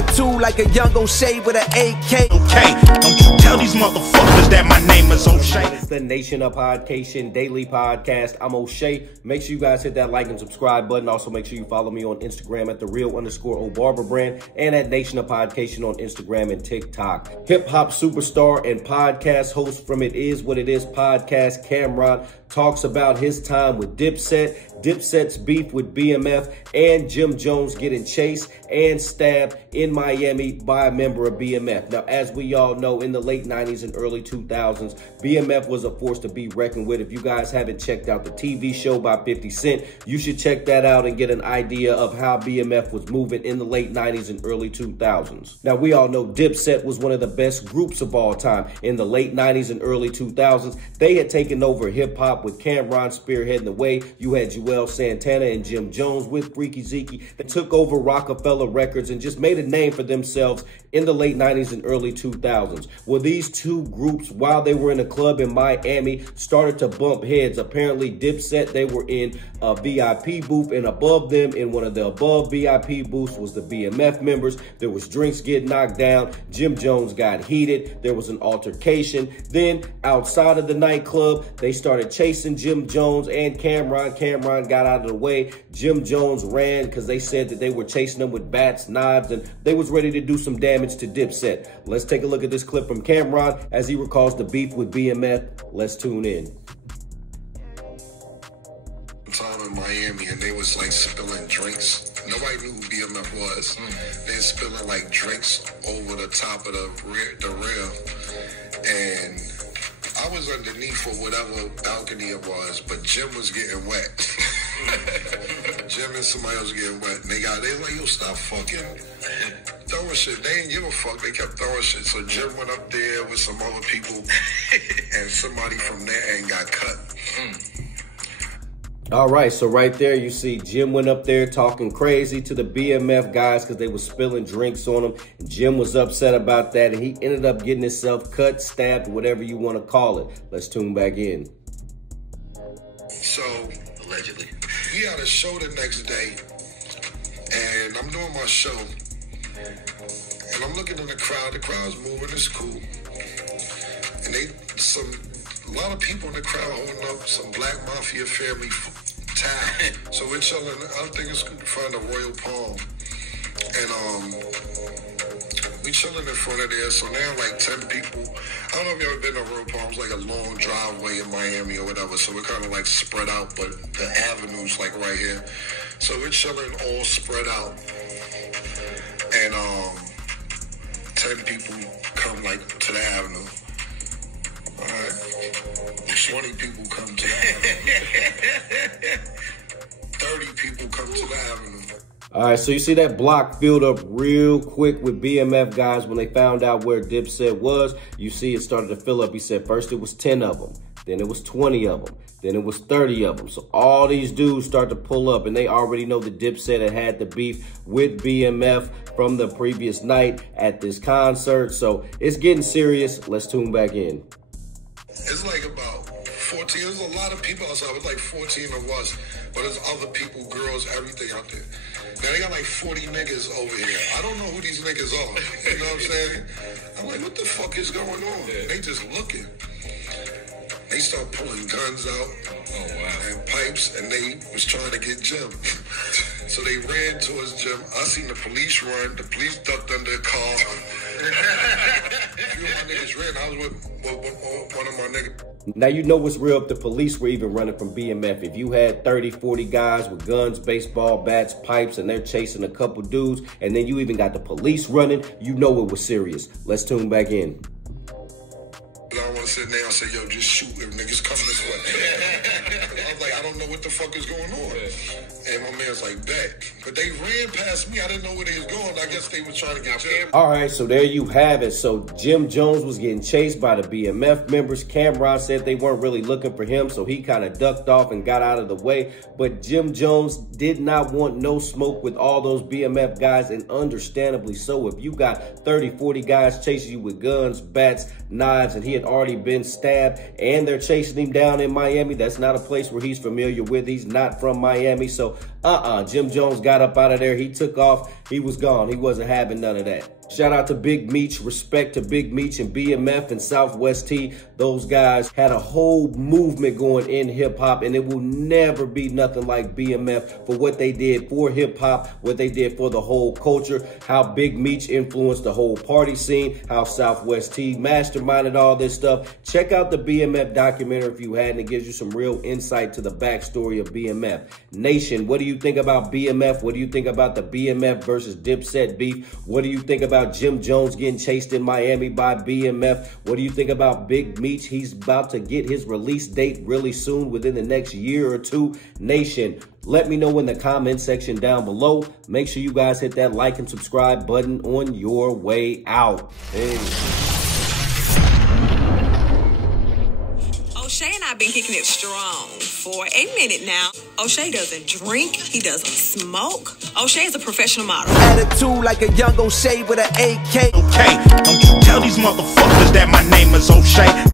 a two like a young O'Shea with an AK. Okay, don't you tell these motherfuckers that my name is O'Shea. It's the Nation of Podcation Daily Podcast. I'm O'Shea. Make sure you guys hit that like and subscribe button. Also, make sure you follow me on Instagram at @thereal_OBarber and at Nation of Podcation on Instagram and TikTok. Hip-hop superstar and podcast host from It Is What It Is podcast, Cameron, talks about his time with Dipset, Dipset's beef with BMF, and Jim Jones getting chased and stabbed in Miami by a member of BMF. Now, as we all know, in the late 90s and early 2000s, BMF was a force to be reckoned with. If you guys haven't checked out the TV show by 50 Cent, you should check that out and get an idea of how BMF was moving in the late 90s and early 2000s. Now, we all know Dipset was one of the best groups of all time. In the late 90s and early 2000s, they had taken over hip-hop with Cameron spearheading the way. You had Joel Santana and Jim Jones with Freaky Zeke that took over Rockefeller Records and just made a name for themselves in the late 90s and early 2000s. Well, these two groups, while they were in a club in Miami, started to bump heads. Apparently, Dipset, they were in a VIP booth, and above them, in one of the above VIP booths, was the BMF members. There was drinks getting knocked down. Jim Jones got heated. There was an altercation. Then, outside of the nightclub, they started chasing Jim Jones and Cameron. Cameron got out of the way. Jim Jones ran because they said that they were chasing them with bats, knives, and they was ready to do some damage to Dipset. Let's take a look at this clip from Cameron as he recalls the beef with BMF. Let's tune in. Time in Miami, and they was like spilling drinks. Nobody knew who BMF was. They were spilling like drinks over the top of the rail, and I was underneath for whatever balcony it was, but Jim was getting wet. Jim and somebody else getting wet, and they like, yo, stop fucking throwing shit. They didn't give a fuck. They kept throwing shit. So Jim went up there with some other people, and somebody from there and got cut. All right, so right there you see Jim went up there talking crazy to the BMF guys because they were spilling drinks on him. And Jim was upset about that, and he ended up getting himself cut, stabbed, whatever you want to call it. Let's tune back in. So, allegedly, we had a show the next day, and I'm doing my show, and I'm looking in the crowd. The crowd's moving, it's cool. And a lot of people in the crowd holding up some Black Mafia family towel. So we're chilling. I think it's good to find a Royal Palm. And we chilling in front of there. So now like 10 people. I don't know if you ever been to Royal Palm. It's like a long driveway in Miami or whatever. So we're kind of like spread out, but the avenue's like right here. So we're chilling all spread out. And 10 people come like to the avenue. All right. 20 people come to the avenue. 30 people come to the avenue. All right, so you see that block filled up real quick with BMF guys when they found out where Dipset was. You see it started to fill up. He said first it was 10 of them, then it was 20 of them, then it was 30 of them. So all these dudes start to pull up, and they already know that Dipset had the beef with BMF from the previous night at this concert. So it's getting serious. Let's tune back in. It's like about 14. There's a lot of people outside. It's like 14 of us, but there's other people, girls, everything out there. Now they got like 40 niggas over here. I don't know who these niggas are. You know what I'm saying? I'm like, what the fuck is going on? They just looking. They start pulling guns out and pipes, and they was trying to get Jim. So they ran towards Jim. I seen the police run. The police ducked under a car. A few of my niggas ran. I was with one of my niggas. Now you know what's real if the police were even running from BMF. If you had 30, 40 guys with guns, baseball bats, pipes, and they're chasing a couple dudes, and then you even got the police running, you know it was serious. Let's tune back in. I don't want to sit there and say, yo, just shoot if niggas come this way. I was like, I don't know what the fuck is going on. And my man's like, bet. But they ran past me. I didn't know where they was going. I guess they were trying to get Jim. All right, so there you have it. So Jim Jones was getting chased by the BMF members. Cameron said they weren't really looking for him, so he kind of ducked off and got out of the way. But Jim Jones did not want no smoke with all those BMF guys, and understandably so. If you got 30, 40 guys chasing you with guns, bats, knives, and he had already been stabbed, and they're chasing him down in Miami, that's not a place where he's familiar with. He's not from Miami, so Jim Jones got up out of there. He took off. He was gone. He wasn't having none of that. Shout out to Big Meech. Respect to Big Meech and BMF and Southwest T. Those guys had a whole movement going in hip-hop, and it will never be nothing like BMF for what they did for hip-hop, what they did for the whole culture, how Big Meech influenced the whole party scene, how Southwest T masterminded all this stuff. Check out the BMF documentary if you hadn't. It gives you some real insight to the backstory of BMF. Nation, what do you think about BMF? What do you think about the BMF versus Dipset beef? What do you think about Jim Jones getting chased in Miami by BMF? What do you think about Big Meech? He's about to get his release date really soon, within the next year or two. Nation, let me know in the comment section down below. Make sure you guys hit that like and subscribe button on your way out. Hey. O'Shea and I have been kicking it strong for a minute now. O'Shea doesn't drink. He doesn't smoke. O'Shea is a professional model. Attitude like a young O'Shea with an AK. Okay, don't you tell these motherfuckers that my name is O'Shea.